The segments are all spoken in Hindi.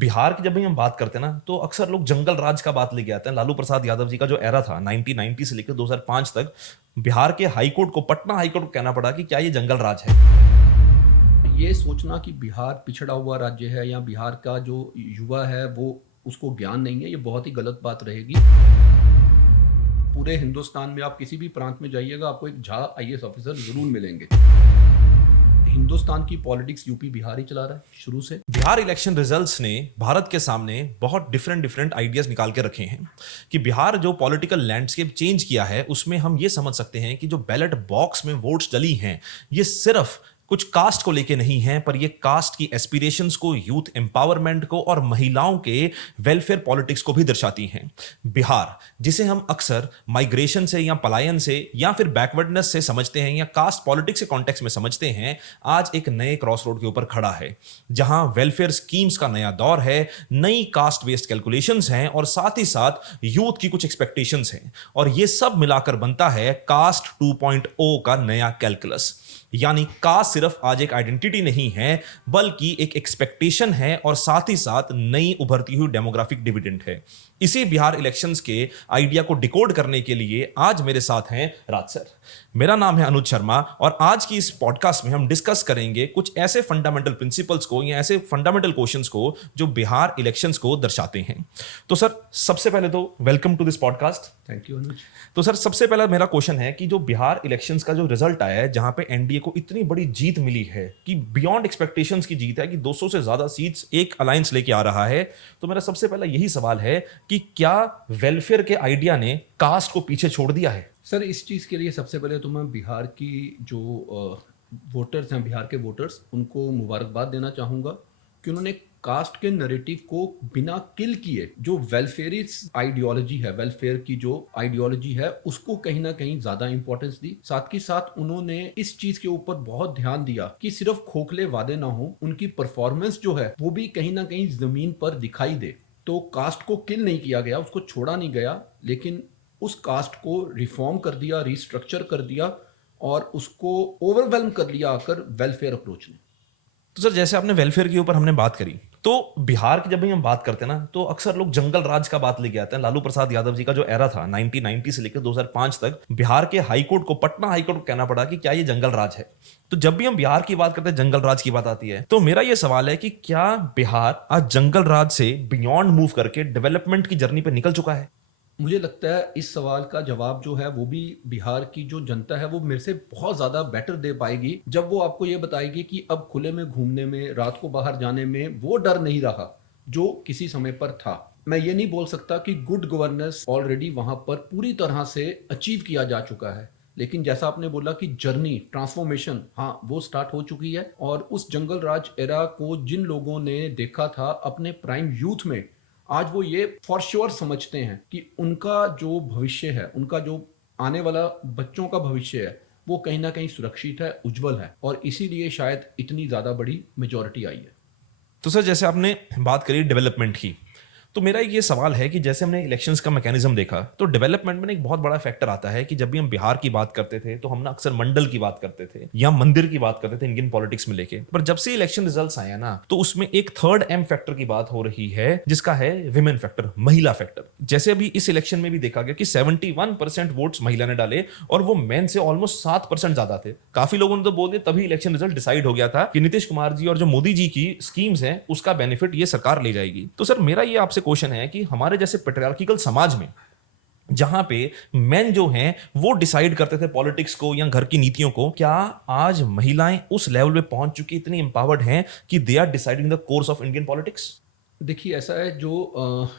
बिहार की जब भी हम बात करते हैं ना तो अक्सर लोग जंगल राज का बात लेके आते हैं। लालू प्रसाद यादव जी का जो एरा था 1990 से लेकर 2005 तक, बिहार के हाईकोर्ट को, पटना हाईकोर्ट को कहना पड़ा कि क्या ये जंगल राज है। ये सोचना कि बिहार पिछड़ा हुआ राज्य है या बिहार का जो युवा है वो उसको ज्ञान नहीं है, ये बहुत ही गलत बात रहेगी। पूरे हिंदुस्तान में आप किसी भी प्रांत में जाइएगा, आपको एक झा आईएएस ऑफिसर जरूर मिलेंगे। हिंदुस्तान की पॉलिटिक्स यूपी बिहार ही चला रहा है शुरू से। बिहार इलेक्शन रिजल्ट्स ने भारत के सामने बहुत डिफरेंट डिफरेंट आइडियाज निकाल के रखे हैं कि बिहार जो पॉलिटिकल लैंडस्केप चेंज किया है उसमें हम ये समझ सकते हैं कि जो बैलेट बॉक्स में वोट्स डली हैं ये सिर्फ कुछ कास्ट को लेके नहीं है, पर ये कास्ट की एस्पिरेशंस को, यूथ एम्पावरमेंट को और महिलाओं के वेलफेयर पॉलिटिक्स को भी दर्शाती हैं। बिहार, जिसे हम अक्सर माइग्रेशन से या पलायन से या फिर बैकवर्डनेस से समझते हैं या कास्ट पॉलिटिक्स के कॉन्टेक्स्ट में समझते हैं, आज एक नए क्रॉस रोड के ऊपर खड़ा है जहां वेलफेयर स्कीम्स का नया दौर है, नई कास्ट बेस्ड कैलकुलेशंस हैं और साथ ही साथ यूथ की कुछ एक्सपेक्टेशंस हैं, और ये सब मिलाकर बनता है कास्ट 2.0 का नया कैलकुलस। यानी कास्ट सिर्फ आज एक आइडेंटिटी नहीं है, बल्कि एक एक्सपेक्टेशन है और साथ ही साथ नई उभरती हुई डेमोग्राफिक डिविडेंड है। इसी बिहार इलेक्शंस के आइडिया को डिकोड करने के लिए आज मेरे साथ हैं राज सर। मेरा नाम है अनुज शर्मा और आज की इस पॉडकास्ट में हम डिस्कस करेंगे कुछ ऐसे फंडामेंटल प्रिंसिपल्स को या ऐसे फंडामेंटल क्वेश्चंस को जो बिहार इलेक्शंस को दर्शाते हैं। तो सर, सबसे पहले तो welcome to this podcast. Thank you Anuj. तो सर, सबसे पहला मेरा क्वेश्चन है कि जो बिहार इलेक्शंस का जो रिजल्ट आया है, जहां पे एनडीए को इतनी बड़ी जीत मिली है कि बियॉन्ड एक्सपेक्टेशंस की जीत है कि 200 से ज्यादा सीट्स एक अलायंस लेके आ रहा है, तो मेरा सबसे पहला यही सवाल है कि क्या वेलफेयर के आइडिया ने कास्ट को पीछे छोड़ दिया है? सर, इस चीज़ के लिए सबसे पहले तो मैं बिहार की जो वोटर्स हैं, बिहार के वोटर्स, उनको मुबारकबाद देना चाहूँगा कि उन्होंने कास्ट के नैरेटिव को बिना किल किए जो वेलफेयरिस्ट आइडियोलॉजी है, वेलफेयर की जो आइडियोलॉजी है, उसको कहीं ना कहीं ज़्यादा इंपॉर्टेंस दी। साथ ही साथ उन्होंने इस चीज़ के ऊपर बहुत ध्यान दिया कि सिर्फ खोखले वादे ना हो, उनकी परफॉर्मेंस जो है वो भी कहीं ना कहीं ज़मीन पर दिखाई दे। तो कास्ट को किल नहीं किया गया, उसको छोड़ा नहीं गया, लेकिन उस कास्ट को रिफॉर्म कर दिया, रिस्ट्रक्चर कर दिया और उसको ओवरवेलम कर लिया आकर वेलफेयर अप्रोच ने। तो सर, जैसे आपने वेलफेयर के ऊपर हमने बात करी, तो बिहार की जब भी हम बात करते हैं ना तो अक्सर लोग जंगल राज का बात लेके आते हैं। लालू प्रसाद यादव जी का जो एरा था 1990 से लेकर 2005 तक, बिहार के हाईकोर्ट को, पटना हाईकोर्ट को कहना पड़ा कि क्या ये जंगल राज है। तो जब भी हम बिहार की बात करते हैं, जंगल राज की बात आती है, तो मेरा ये सवाल है कि क्या बिहार आज जंगल राज से बियॉन्ड मूव करके डेवलपमेंट की जर्नी पे निकल चुका है? मुझे लगता है इस सवाल का जवाब जो है वो भी बिहार की जो जनता है वो मेरे से बहुत ज़्यादा बेटर दे पाएगी जब वो आपको ये बताएगी कि अब खुले में घूमने में, रात को बाहर जाने में वो डर नहीं रहा जो किसी समय पर था। मैं ये नहीं बोल सकता कि गुड गवर्नेंस ऑलरेडी वहाँ पर पूरी तरह से अचीव किया जा चुका है, लेकिन जैसा आपने बोला कि जर्नी, ट्रांसफॉर्मेशन, हाँ, वो स्टार्ट हो चुकी है। और उस जंगल राज एरा को जिन लोगों ने देखा था अपने प्राइम यूथ में, आज वो ये फॉर श्योर समझते हैं कि उनका जो भविष्य है, उनका जो आने वाला बच्चों का भविष्य है, वो कहीं ना कहीं सुरक्षित है, उज्जवल है, और इसीलिए शायद इतनी ज़्यादा बड़ी मेजॉरिटी आई है। तो सर, जैसे आपने बात करी डेवलपमेंट की, तो मेरा ये सवाल है कि जैसे हमने इलेक्शंस का मैकेनिज्म देखा, तो डेवलपमेंट में एक बहुत बड़ा फैक्टर आता है कि जब भी हम बिहार की बात करते थे तो हम ना अक्सर मंडल की बात करते थे या मंदिर की बात करते थे इंडियन पॉलिटिक्स में लेके, पर जब से इलेक्शन रिजल्ट्स आए ना तो उसमें एक थर्ड एम फैक्टर की बात हो रही है, जिसका है विमेन फैक्टर, महिला फैक्टर। जैसे अभी इस इलेक्शन में भी देखा गया कि 71% वोट्स महिला ने डाले और वो मेन से ऑलमोस्ट 7% ज्यादा थे। काफी लोगों ने तो बोल दिया, तभी इलेक्शन रिजल्ट डिसाइड हो गया था कि नीतीश कुमार जी और जो मोदी जी की स्कीम्स हैं उसका बेनिफिट ये सरकार ले जाएगी। तो सर, मेरा ये आपसे क्वेश्चन है कि हमारे जैसे पेट्रियार्किकल समाज में, जहां पे मेन जो हैं वो डिसाइड करते थे पॉलिटिक्स को या घर की नीतियों को, क्या आज महिलाएं उस लेवल पे पहुंच चुकी, इतनी एम्पावर्ड हैं कि they are deciding the course of Indian politics? देखिए, ऐसा है, जो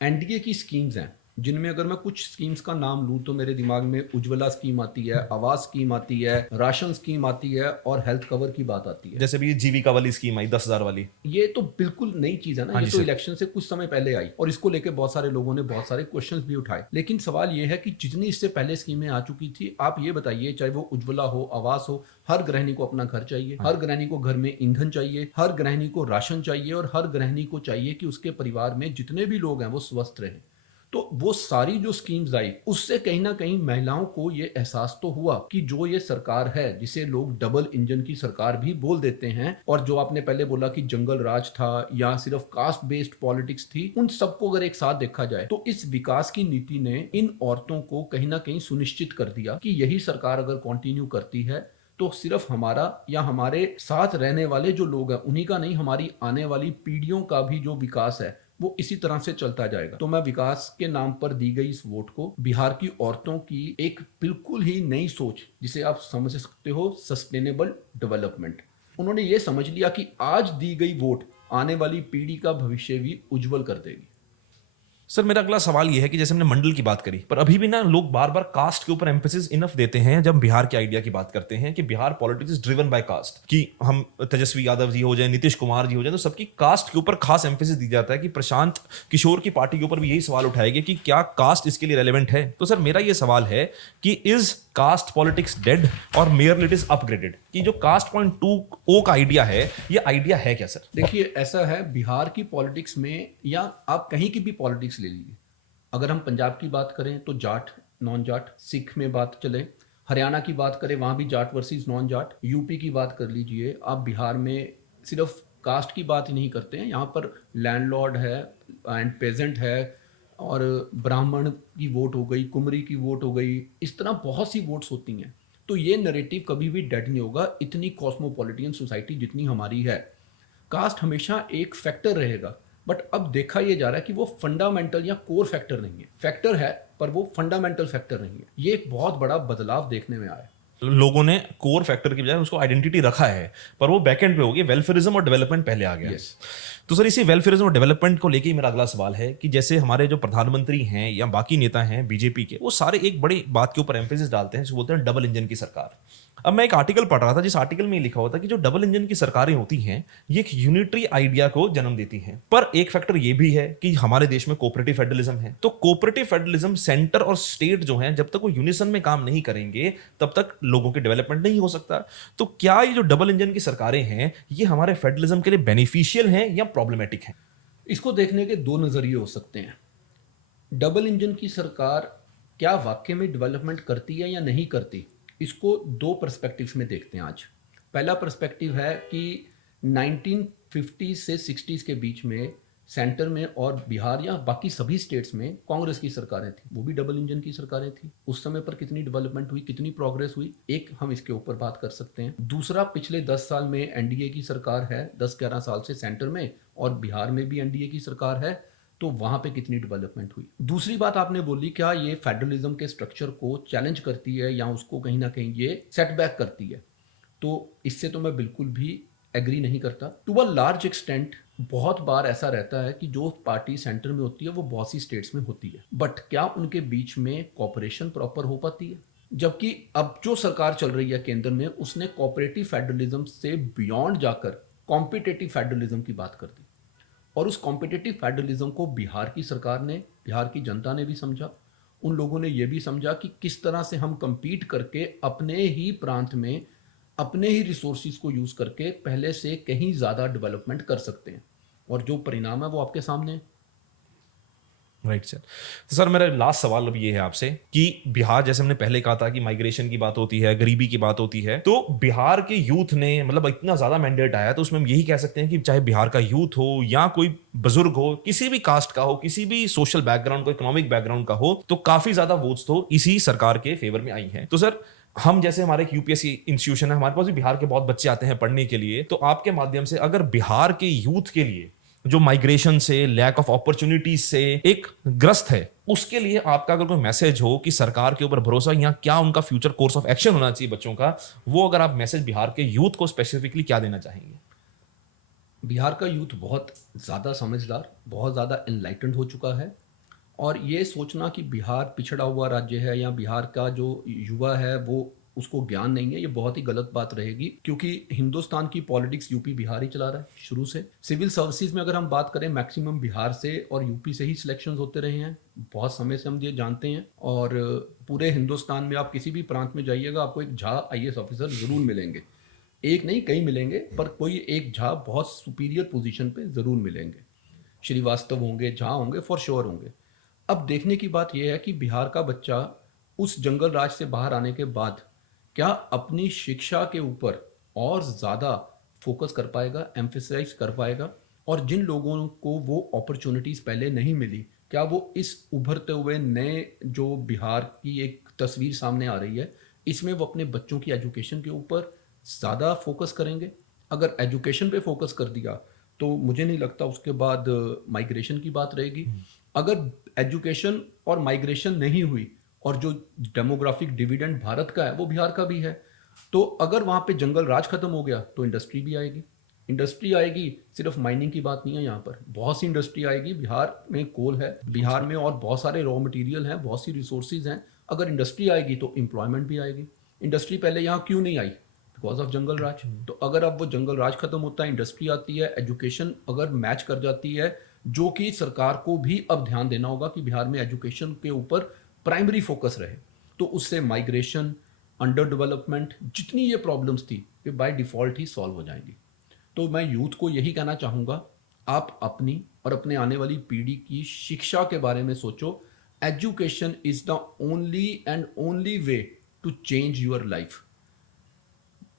एनडीए की स्कीम्स हैं, जिनमें अगर मैं कुछ स्कीम्स का नाम लूँ तो मेरे दिमाग में उज्ज्वला स्कीम आती है, आवास स्कीम आती है, राशन स्कीम आती है और हेल्थ कवर की बात आती है। जैसे भी जीविका वाली स्कीम आई 10,000 वाली, ये तो बिल्कुल नई चीज है ना, हाँ ये जी तो सर। इलेक्शन से कुछ समय पहले आई और इसको लेके बहुत सारे लोगों ने बहुत सारे क्वेश्चंस भी उठाए। लेकिन सवाल ये है कि जितनी इससे पहले स्कीमें आ चुकी थी, आप ये बताइए, चाहे वो उज्ज्वला हो, आवास हो, हर गृहिणी को अपना घर चाहिए, हर गृहिणी को घर में ईंधन चाहिए, हर गृहिणी को राशन चाहिए और हर गृहिणी को चाहिए कि उसके परिवार में जितने भी लोग हैं वो स्वस्थ रहें। तो वो सारी जो स्कीम्स आई उससे कहीं ना कहीं महिलाओं को ये एहसास तो हुआ कि जो ये सरकार है जिसे लोग डबल इंजन की सरकार भी बोल देते हैं, और जो आपने पहले बोला कि जंगल राज था या सिर्फ कास्ट बेस्ड पॉलिटिक्स थी, उन सबको अगर एक साथ देखा जाए तो इस विकास की नीति ने इन औरतों को कहीं ना कहीं सुनिश्चित कर दिया कि यही सरकार अगर कंटिन्यू करती है तो सिर्फ हमारा या हमारे साथ रहने वाले जो लोग हैं उन्हीं का नहीं, हमारी आने वाली पीढ़ियों का भी जो विकास है वो इसी तरह से चलता जाएगा। तो मैं विकास के नाम पर दी गई इस वोट को बिहार की औरतों की एक बिल्कुल ही नई सोच, जिसे आप समझ सकते हो सस्टेनेबल डेवलपमेंट, उन्होंने ये समझ लिया कि आज दी गई वोट आने वाली पीढ़ी का भविष्य भी उज्जवल कर देगी। सर मेरा अगला सवाल ये है कि जैसे हमने मंडल की बात करी, पर अभी भी ना लोग बार बार कास्ट के ऊपर एम्फेसिस इनफ देते हैं जब बिहार के आइडिया की बात करते हैं कि Bihar politics is driven by caste, कि हम तेजस्वी यादव जी हो जाए, नीतीश कुमार जी हो जाए, तो सबकी कास्ट के ऊपर खास एम्फेसिस दी जाता है कि प्रशांत किशोर की पार्टी के ऊपर भी यही सवाल उठाएंगे कि क्या कास्ट इसके लिए रेलेवेंट है। तो सर मेरा ये सवाल है कि इज कास्ट पॉलिटिक्स डेड और मेयरली इट इज अपग्रेडेड, कि जो कास्ट पॉइंट 2 का आइडिया है ये आइडिया है क्या सर? देखिए ऐसा है, बिहार की पॉलिटिक्स में या आप कहीं की भी पॉलिटिक्स ले लीजिए, अगर हम पंजाब की बात करें तो जाट नॉन जाट, सिख में बात चले, हरियाणा की बात करें वहाँ भी Jat versus non Jat, UP की बात कर लीजिए आप, बिहार में सिर्फ कास्ट की बात ही नहीं करते हैं, यहाँ पर लैंडलॉर्ड है एंड पेजेंट है, और ब्राह्मण की वोट हो गई, कुमरी की वोट हो गई, इस तरह बहुत सी वोट्स होती हैं। तो ये नैरेटिव कभी भी डेड नहीं होगा, इतनी कॉस्मोपॉलिटियन सोसाइटी जितनी हमारी है, कास्ट हमेशा एक फैक्टर रहेगा। बट अब देखा यह जा रहा है कि वो फंडामेंटल या कोर फैक्टर नहीं है, फैक्टर है पर वो फंडामेंटल फैक्टर नहीं है। ये एक बहुत बड़ा बदलाव देखने में आया। लोगों ने कोर फैक्टर की बजाय उसको आइडेंटिटी रखा है, पर वो बैकएंड पे हो गया, वेलफेयरिज्म और डेवलपमेंट पहले आ गया। Yes. तो सर इसी वेलफेयरिज्म और डेवलपमेंट को लेके ही मेरा अगला सवाल है कि जैसे हमारे जो प्रधानमंत्री हैं या बाकी नेता हैं बीजेपी के, वो सारे एक बड़ी बात के ऊपर एम्फेसिस डालते हैं, जो बोलते हैं डबल इंजन की सरकार। अब मैं एक आर्टिकल पढ़ रहा था जिस आर्टिकल में ये लिखा हुआ था कि जो डबल इंजन की सरकारें होती हैं ये एक यूनिटरी आइडिया को जन्म देती हैं, पर एक फैक्टर ये भी है कि हमारे देश में कोऑपरेटिव फेडरलिज्म है। तो कोऑपरेटिव फेडरलिज्म, सेंटर और स्टेट जो हैं जब तक वो यूनिसन में काम नहीं करेंगे तब तक लोगों के डेवलपमेंट नहीं हो सकता। तो क्या ये जो डबल इंजन की सरकारें हैं ये हमारे फेडरलिज्म के लिए बेनिफिशियल हैं या प्रॉब्लमेटिक हैं? इसको देखने के दो नजरिए हो सकते हैं। डबल इंजन की सरकार क्या वाकई में डेवलपमेंट करती है या नहीं करती, इसको दो पर्सपेक्टिव्स में देखते हैं आज। पहला पर्सपेक्टिव है कि 1950 से 60s के बीच में सेंटर में और बिहार या बाकी सभी स्टेट्स में कांग्रेस की सरकारें थी, वो भी डबल इंजन की सरकारें थी। उस समय पर कितनी डेवलपमेंट हुई, कितनी प्रोग्रेस हुई, एक हम इसके ऊपर बात कर सकते हैं। दूसरा, पिछले 10 साल में एनडीए की सरकार है, 10-11 साल से सेंटर में, और बिहार में भी एनडीए की सरकार है, तो वहां पे कितनी डेवलपमेंट हुई। दूसरी बात आपने बोली, क्या ये फेडरलिज्म के स्ट्रक्चर को चैलेंज करती है या उसको कहीं ना कहीं ये सेटबैक करती है, तो इससे तो मैं बिल्कुल भी एग्री नहीं करता। टू अ लार्ज एक्सटेंट बहुत बार ऐसा रहता है कि जो पार्टी सेंटर में होती है वो बहुत सी स्टेट्स में होती है, बट क्या उनके बीच में कॉपरेशन प्रॉपर हो पाती है? जबकि अब जो सरकार चल रही है केंद्र में, उसने कोऑपरेटिव फेडरलिज्म से बियॉन्ड जाकर कॉम्पिटिटिव फेडरलिज्म की बात कर दी, और उस कॉम्पिटिटिव फेडरलिज्म को बिहार की सरकार ने, बिहार की जनता ने भी समझा। उन लोगों ने यह भी समझा कि किस तरह से हम compete करके अपने ही प्रांत में अपने ही रिसोर्सिस को यूज करके पहले से कहीं ज्यादा डेवलपमेंट कर सकते हैं, और जो परिणाम है वो आपके सामने है। Right sir. तो सर मेरा लास्ट सवाल अब ये है आपसे कि बिहार, जैसे हमने पहले कहा था कि माइग्रेशन की बात होती है, गरीबी की बात होती है, तो बिहार के यूथ ने मतलब इतना ज्यादा मैंडेट आया, तो उसमें हम यही कह सकते हैं कि चाहे बिहार का यूथ हो या कोई बुजुर्ग हो, किसी भी कास्ट का हो, किसी भी सोशल बैकग्राउंड को, इकोनॉमिक बैकग्राउंड का हो, तो काफी ज्यादा वोट्स तो इसी सरकार के फेवर में आई हैं। तो सर हम जैसे हमारे एक यूपीएससी इंस्टीट्यूशन है, हमारे पास भी बिहार के बहुत बच्चे आते हैं पढ़ने के लिए, तो आपके माध्यम से अगर बिहार के यूथ के लिए जो माइग्रेशन से, लैक ऑफ अपॉर्चुनिटीज से एक ग्रस्त है, उसके लिए आपका अगर कोई मैसेज हो कि सरकार के ऊपर भरोसा या क्या उनका फ्यूचर कोर्स ऑफ एक्शन होना चाहिए बच्चों का, वो अगर आप मैसेज बिहार के यूथ को स्पेसिफिकली क्या देना चाहेंगे? बिहार का यूथ बहुत ज़्यादा समझदार, बहुत ज़्यादा एनलाइटेंड हो चुका है, और ये सोचना कि बिहार पिछड़ा हुआ राज्य है या बिहार का जो युवा है वो उसको ज्ञान नहीं है, ये बहुत ही गलत बात रहेगी, क्योंकि हिंदुस्तान की पॉलिटिक्स यूपी बिहार ही चला रहा है शुरू से। सिविल सर्विसेज में अगर हम बात करें, मैक्सिमम बिहार से और यूपी से ही सिलेक्शंस होते रहे हैं, बहुत समय से हम ये जानते हैं। और पूरे हिंदुस्तान में आप किसी भी प्रांत में जाइएगा, आपको एक झा IAS ऑफिसर जरूर मिलेंगे, एक नहीं कई मिलेंगे, पर कोई एक झा बहुत सुपीरियर पोजीशन पे जरूर मिलेंगे। श्रीवास्तव होंगे, झा होंगे, फॉर श्योर होंगे। अब देखने की बात यह है कि बिहार का बच्चा उस जंगल राज से बाहर आने के बाद क्या अपनी शिक्षा के ऊपर और ज़्यादा फोकस कर पाएगा, एम्फेसाइज कर पाएगा, और जिन लोगों को वो अपॉर्चुनिटीज़ पहले नहीं मिली, क्या वो इस उभरते हुए नए जो बिहार की एक तस्वीर सामने आ रही है, इसमें वो अपने बच्चों की एजुकेशन के ऊपर ज़्यादा फोकस करेंगे? अगर एजुकेशन पे फोकस कर दिया तो मुझे नहीं लगता उसके बाद माइग्रेशन की बात रहेगी। अगर एजुकेशन और माइग्रेशन नहीं हुई और जो डेमोग्राफिक डिविडेंड भारत का है वो बिहार का भी है, तो अगर वहाँ पे जंगल राज खत्म हो गया तो इंडस्ट्री भी आएगी। इंडस्ट्री आएगी, सिर्फ माइनिंग की बात नहीं है, यहाँ पर बहुत सी इंडस्ट्री आएगी। बिहार में कोल है, बिहार में और बहुत सारे रॉ मटेरियल हैं, बहुत सी रिसोर्सेज हैं। अगर इंडस्ट्री आएगी तो एम्प्लॉयमेंट भी आएगी। इंडस्ट्री पहले यहाँ क्यों नहीं आई? बिकॉज ऑफ जंगल राज। तो अगर अब वो जंगल राज खत्म होता है, इंडस्ट्री आती है, एजुकेशन अगर मैच कर जाती है, जो कि सरकार को भी अब ध्यान देना होगा कि बिहार में एजुकेशन के ऊपर प्राइमरी फोकस रहे, तो उससे माइग्रेशन, अंडर डेवलपमेंट, जितनी ये प्रॉब्लम्स थी ये बाय डिफ़ॉल्ट ही सॉल्व हो जाएंगी। तो मैं यूथ को यही कहना चाहूँगा, आप अपनी और अपने आने वाली पीढ़ी की शिक्षा के बारे में सोचो। Education is the only and only way to change your life.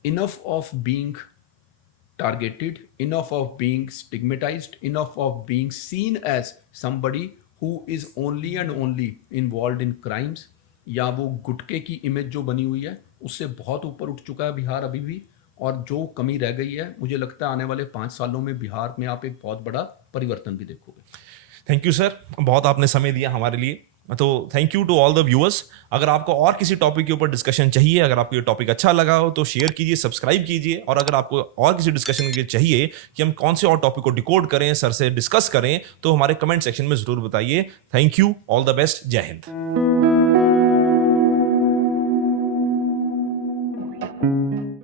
Enough of being targeted, enough of being stigmatized, enough of being seen as somebody who is only and only involved in crimes, या वो गुटके की इमेज जो बनी हुई है उससे बहुत ऊपर उठ चुका है बिहार अभी भी। और जो कमी रह गई है, मुझे लगता है आने वाले 5 सालों में बिहार में आप एक बहुत बड़ा परिवर्तन भी देखोगे। थैंक यू सर, बहुत आपने समय दिया हमारे लिए, तो thank you to all the viewers. अगर आपको और किसी टॉपिक के ऊपर डिस्कशन चाहिए, अगर आपको ये टॉपिक अच्छा लगा हो तो शेयर कीजिए, सब्सक्राइब कीजिए, और अगर आपको और किसी डिस्कशन के लिए चाहिए कि हम कौन से और टॉपिक को डिकोड करें, सर से डिस्कस करें, तो हमारे कमेंट सेक्शन में जरूर बताइए। Thank you, all the best, जय हिंद।